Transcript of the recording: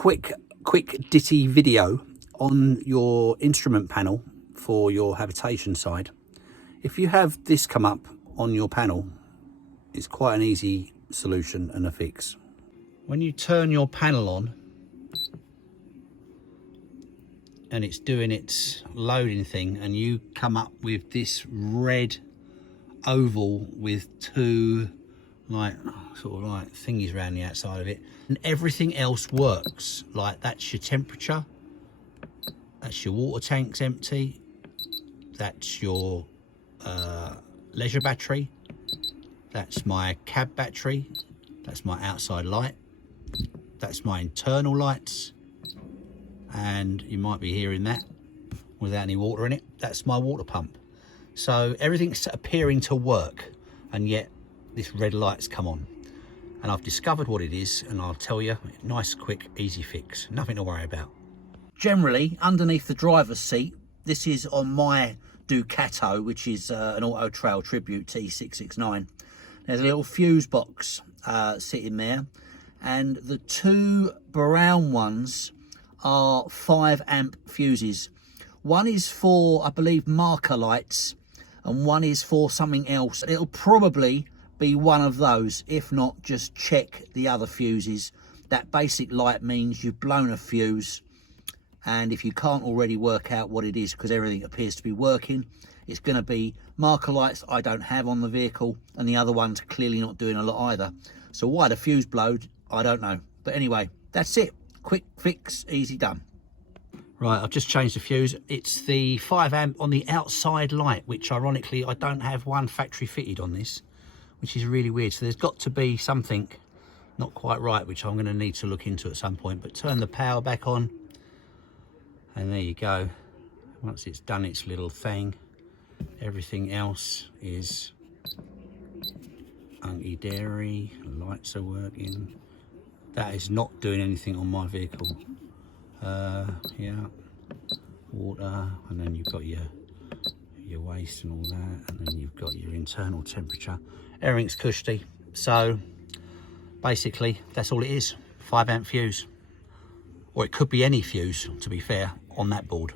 quick ditty video on your instrument panel for your habitation side. If you have this come up on your panel, it's quite an easy solution and a fix. When you turn your panel on and it's doing its loading thing, and you come up with this red oval with two sort of like thingies around the outside of it, and everything else works, like that's your temperature, that's your water tank's empty, that's your leisure battery, that's my cab battery, that's my outside light, that's my internal lights, and you might be hearing that without any water in it, that's my water pump. So everything's appearing to work, and yet this red light's come on. And I've discovered what it is, and I'll tell you, nice, quick, easy fix, nothing to worry about. Generally, underneath the driver's seat, this is on my Ducato, which is an Auto Trail Tribute T669. There's a little fuse box sitting there, and the two brown ones are 5 amp fuses. One is for, I believe, marker lights, and one is for something else. It'll probably be one of those. If not, just check the other fuses. That basic light means you've blown a fuse, and if you can't already work out what it is, because everything appears to be working, it's going to be marker lights I don't have on the vehicle, and the other one's clearly not doing a lot either. So why the fuse blowed, I don't know. But anyway, that's it. Quick fix, easy done. Right, I've just changed the fuse. It's the 5 amp on the outside light, which ironically I don't have one factory fitted on this, which is really weird. So there's got to be something not quite right, which I'm going to need to look into at some point. But turn the power back on, and there you go. Once it's done its little thing, everything else is hunky-dory. Lights are working. That is not doing anything on my vehicle. Yeah, water, and then you've got your waste and all that, and then you've got your internal temperature. Everything's cushy. So basically that's all it is. 5 amp fuse, or it could be any fuse, to be fair, on that board.